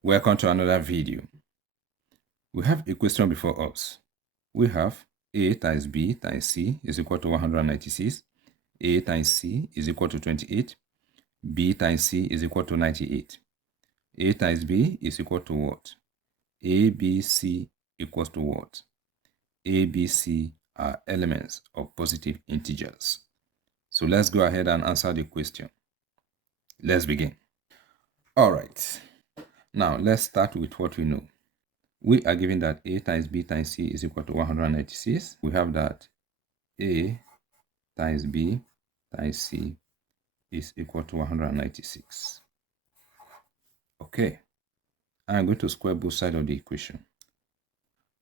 Welcome to another video. We have a question before us. We have a times b times c is equal to 196, a times c is equal to 28, b times c is equal to 98. A times b is equal to what? A, b, c equals to what? A, b, c are elements of positive integers. So let's go ahead and answer the question. Let's begin. All right. Now let's start with what we know. We are given that a times b times c is equal to 196. We have that a times b times c is equal to 196. Okay. I'm going to square both sides of the equation.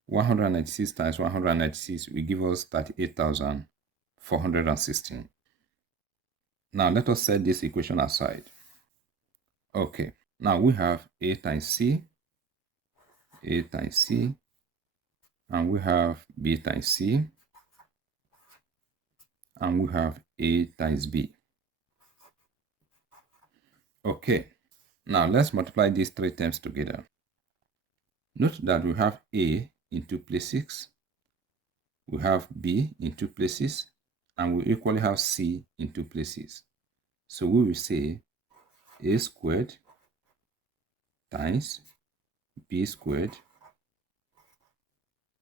196 times 196 will give us 38,416. Now let us set this equation aside. Okay. Now we have a times c, and we have b times c, and we have a times b. Okay, now let's multiply these three terms together. Note that we have a in two places, we have b in two places, and we equally have c in two places. So we will say a squared times b squared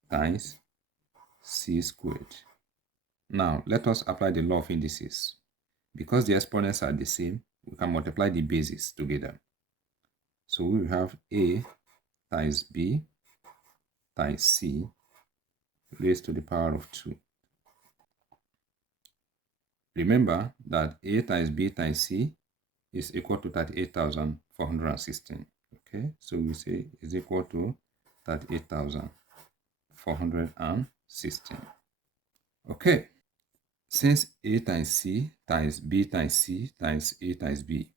times c squared. Now let us apply the law of indices. Because the exponents are the same, we can multiply the bases together. So we will have a times b times c raised to the power of 2. Remember that a times b times c is equal to 38,416. Okay, so we say is equal to 38,416. Okay, since a times c times b times c times a times b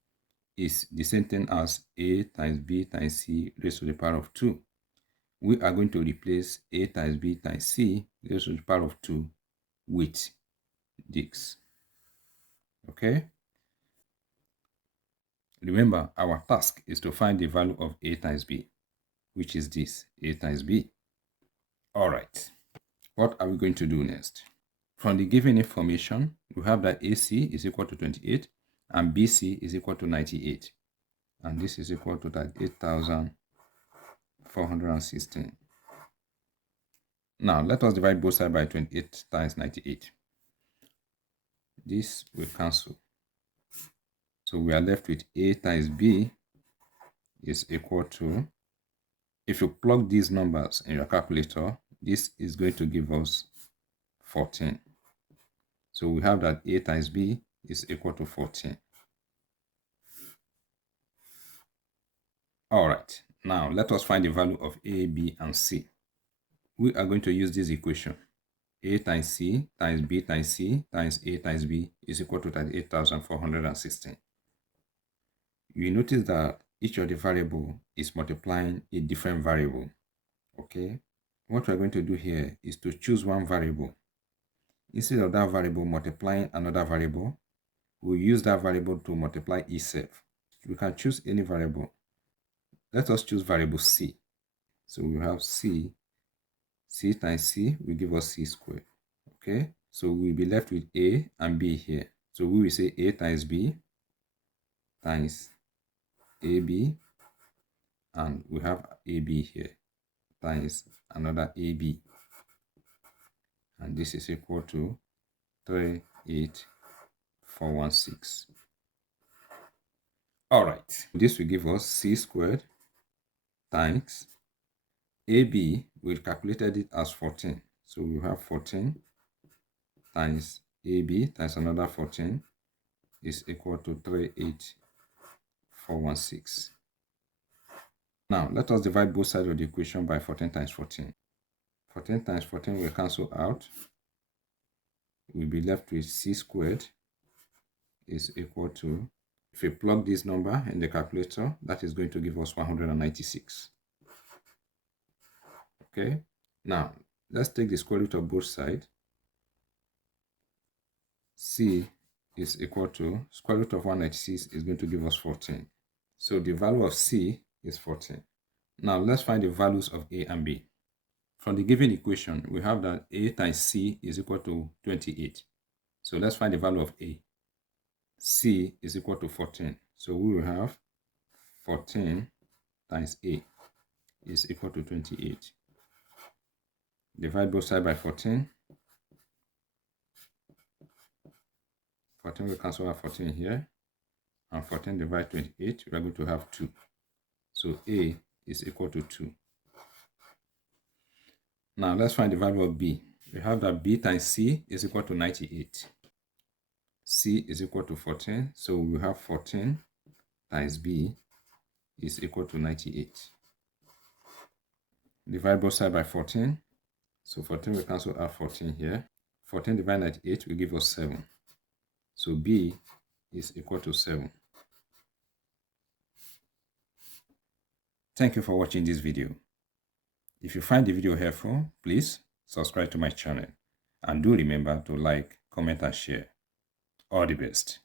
is the same thing as a times b times c raised to the power of 2, we are going to replace a times b times c raised to the power of 2 with this. Okay. Remember, our task is to find the value of a times b, which is this, a times b. All right. What are we going to do next? From the given information, we have that AC is equal to 28 and BC is equal to 98. And this is equal to 38,416. Now, let us divide both sides by 28 times 98. This will cancel. So we are left with a times b is equal to, if you plug these numbers in your calculator, this is going to give us 14. So we have that a times b is equal to 14. All right, now let us find the value of a, b, and c. We are going to use this equation. A times c times b times c times a times b is equal to 38,416. You notice that each of the variable is multiplying a different variable. Okay, what we're going to do here is to choose one variable. Instead of that variable multiplying another variable, we'll use that variable to multiply itself. We can choose any variable. Let us choose variable c. So we have c times c will give us c squared. Okay, so we'll be left with a and b here. So we will say a times b times ab, and we have ab here times another ab, and this is equal to 38,416. All right, this will give us c squared times AB, we calculated it as 14. So we have 14 times AB times another 14 is equal to 38,416. Now let us divide both sides of the equation by 14 times 14. 14 times 14 will cancel out. We'll be left with c squared is equal to, if we plug this number in the calculator, that is going to give us 196. Okay, now let's take the square root of both sides. C is equal to square root of 196 is going to give us 14. So the value of C is 14. Now let's find the values of A and B. From the given equation, we have that A times C is equal to 28. So let's find the value of A. C is equal to 14. So we will have 14 times A is equal to 28. Divide both sides by 14. 14 will cancel out 14 here. And 14 divided 28, we are going to have 2. So A is equal to 2. Now let's find the value of B. We have that B times C is equal to 98. C is equal to 14. So we have 14 times B is equal to 98. Divide both sides by 14. So 14 will cancel out 14 here. 14 divided 98 will give us 7. So B is equal to 7. Thank you for watching this video. If you find the video helpful, please subscribe to my channel. And do remember to like, comment, and share. All the best.